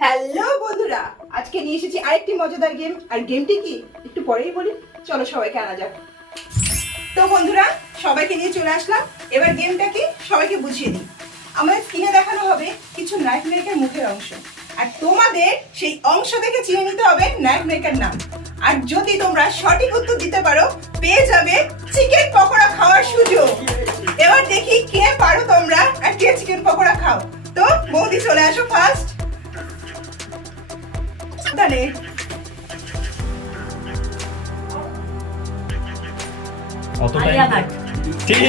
Hello বন্ধুরা, আজকে নিয়ে এসেছি আরেকটি মজাদার গেম। আর গেমটি কি একটু পরেই বলি, চলো সবাইকে আনা যাক। তো বন্ধুরা, সবাইকে নিয়ে চলে আসলাম। এবার গেমটা কি সবাইকে বুঝিয়ে দিই। আমাদের স্ক্রিনে দেখানো হবে কিছু নায়ক নায়িকার মুখের অংশ, আর তোমাদের সেই অংশ দেখে চিনে নিতে হবে নায়ক নায়িকার নাম। আর যদি তোমরা সঠিক উত্তর দিতে পারো, পেয়ে যাবে চিকেন পকোড়া খাওয়ার সুযোগ। এবার দেখি কে পারো তোমরা আর কে চিকেন পকোড়া খাও। তো বৌদি চলে আসো ফার্স্ট। তাহলে অত টাইম ঠিক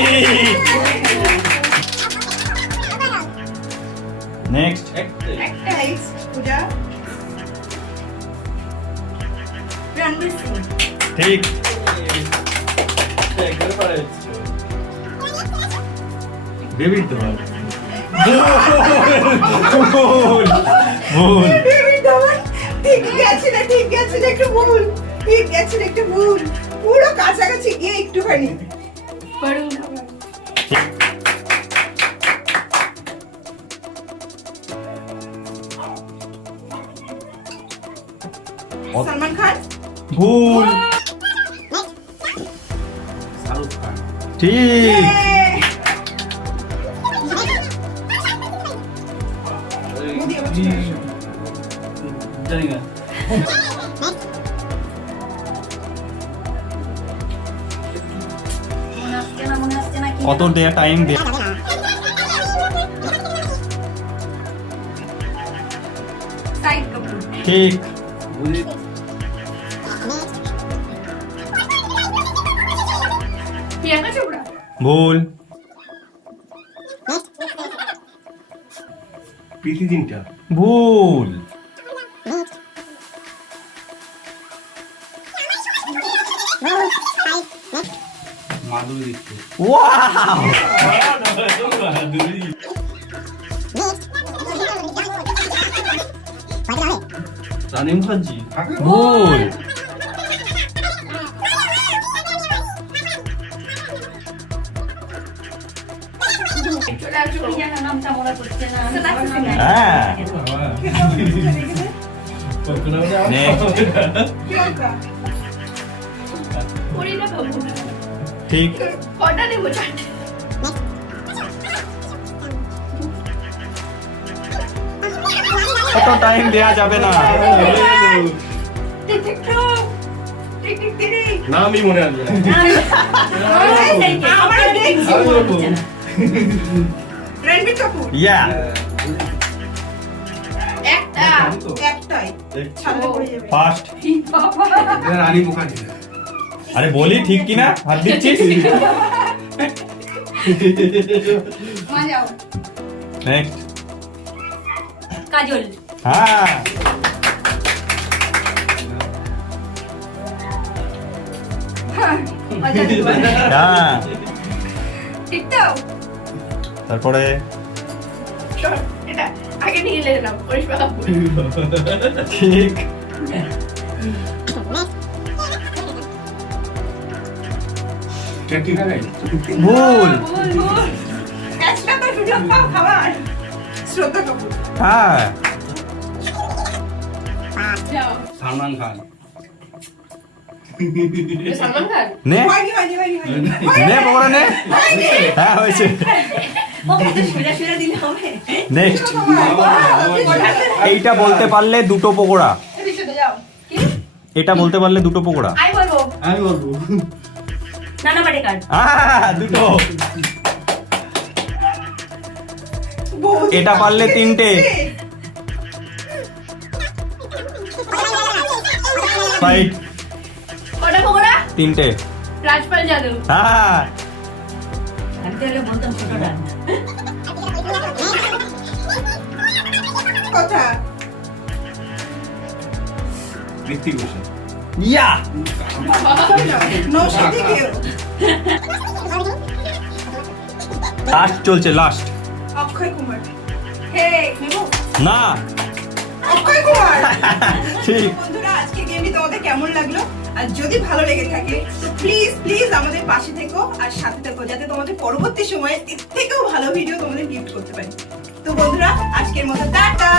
নেক্সট একটা নেক্সট পূজা রণবীর সিং। ঠিক বেবি তো ভুল ভুল ঠিক গেছে না, ঠিক গেছে না, একটু ভুল, ঠিক গেছে না, একটু ভুল, পুরো কাছাকাছি গিয়ে একটুখানি সলমান খান। ভুল শাহরুখ খান। ঠিক জানি না। কত দেয়া টাইম দে সাইড কাপুর। ঠিক বুঝি প্রিয়াঙ্কা চোপড়া। ভুল প্রীতি জিন্টা। ভুল মাধুরী দীক্ষিত। ওয়াও রানী মুখার্জি। ভুল চলে আসো। হ্যাঁ প্রিয়াঙ্কা। ঠিক কটা দেবো? চারটে। কত টাইম দেয়া যাবে না tick tick tock, tick tick তিরি। নামই মনে আসবে না। আমার দেখছি। আমি বলবো। রণবীর কাপুর। ইয়া একটা, একটাই ছাড়লে পড়ে যাবে। ফার্স্ট রানী মুখার্জি। আরে বলি ঠিক কিনা হাত দিচ্ছিস মা যাও। নেক্সট কাজল। হ্যাঁ মজা দিবা। হ্যাঁ ঠিক তো? তারপরে শোন, এটা আগে নিয়ে নিলাম করিশ্মা কাপুর। ঠিক ক্যাটরিনা কাইফ। ভুল একটা তো সুযোগ পাও খাবার। শ্রদ্ধা কাপুর। হ্যাঁ যাও। সালমান খান। সালমান খান। নে হয়নি, হয়নি, হয়নি, হয়নি। নে পকড়া নে হয়নি। হ্যাঁ হয়েছে দিলে হবে। নেক্সট বাহ, এইটা বলতে পারলে দুটো পকোড়া এদিকে চলে যাও। কি? এটা বলতে পারলে দুটো পকোড়া আমি বলবো। আমি বলবো নানা পাটেকার। দুটো বৌদি এটা পারলে তিনটে। ফাইট কটা পকোড়া? তিনটে রাজপাল যাদব। হ্যাঁ আমি তাহলে বলতাম ছোটটা। কথা। ঋত্বিক রোশন। ইয়া নৌশাদী কেউ। লাস্ট চলছে লাস্ট অক্ষয় কুমার। হে, নেবো? না অক্ষয় কুমার। ঠিক বন্ধুরা, আজকে গেমটি তোমাদের কেমন লাগলো? আর যদি ভালো লেগে থাকে তো প্লিজ প্লিজ আমাদের পাশে থেকো আর সাথে থেকো, যাতে তোমাদের পরবর্তী সময়ে এর থেকেও ভালো ভিডিও তোমাদের গিফট করতে পারি। তো বন্ধুরা, আজকের মতো টাটা।